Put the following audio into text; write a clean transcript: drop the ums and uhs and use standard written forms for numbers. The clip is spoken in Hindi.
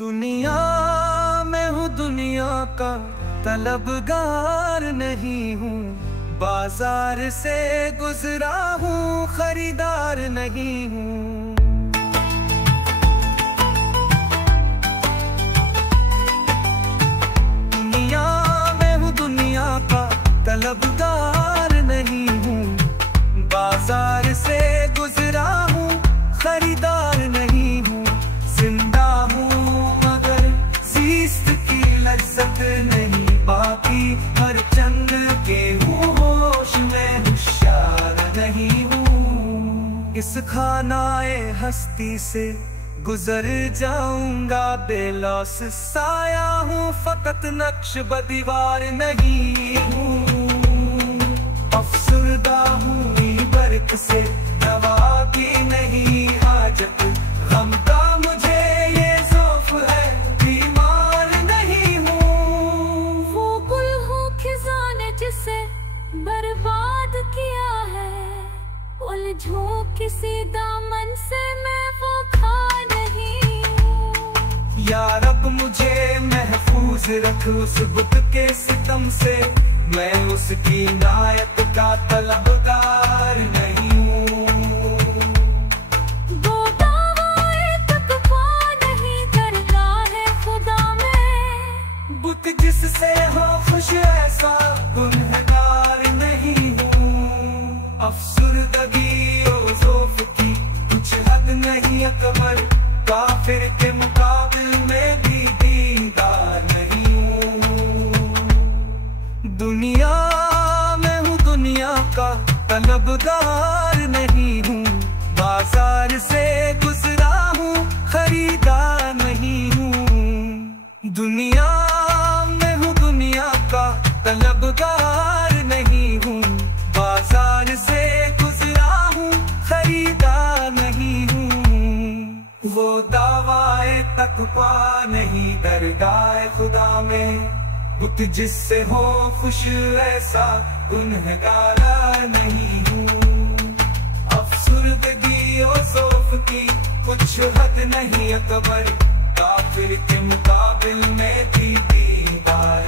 दुनिया में हूँ, दुनिया का तलबगार नहीं हूँ। बाजार से गुजरा हूँ, खरीदार नहीं हूँ। दुनिया में हूँ, दुनिया का तलबगार नहीं हूँ। बाजार से गुजरा हूँ, खरीदार नहीं हूँ। जिंदा हूँ मगर ज़िस्त की लज्जत नहीं बाकी। हर चंद के हूँ होश में होशियार नहीं हूँ। इस खानाए हस्ती से गुजर जाऊंगा बेलौस साया हूँ। फकत नक्श बदीवार नहीं हूँ। अफसुर्दा हूँ बर्क से दवा की नहीं हाजत। गम का मुझे ये ज़ौफ़ है, बीमार नहीं हूँ। वो गुल हूँ खिज़ां ने जिसे बर्बाद किया है। उलझूं किसी दामन से मैं वो खा नहीं हूँ। या रब मुझे महफूज रख उस बुत के सितम से। मैं उसकी नायत का तलबगार नहीं हूँ। वो दावाए तकवा नहीं करता है खुदा में। बुत जिससे हो खुश ऐसा गुनहगार नहीं हूँ। अफसुर्दगी ओ ज़ौफ़ की कुछ हद नहीं अकबर। काफिर के मुकाबिल में भी दीनदार नहीं हूँ। दुनिया में हूँ, दुनिया का तलबगार नहीं हूँ। बाजार से गुजरा हूँ, खरीदार नहीं हूँ। दुनिया में हूँ, दुनिया का तलबगार नहीं हूँ। बाजार से गुजरा हूँ, खरीदार नहीं हूँ। वो दावाए तकवा नहीं दरगाह खुदा में। बुत जिससे हो खुश ऐसा गुनहगार नहीं हूँ। अफसुर्दगी ओ ज़ौफ़ की कुछ हद नहीं अकबर। काफिर के मुकाबिल में भी दीनदार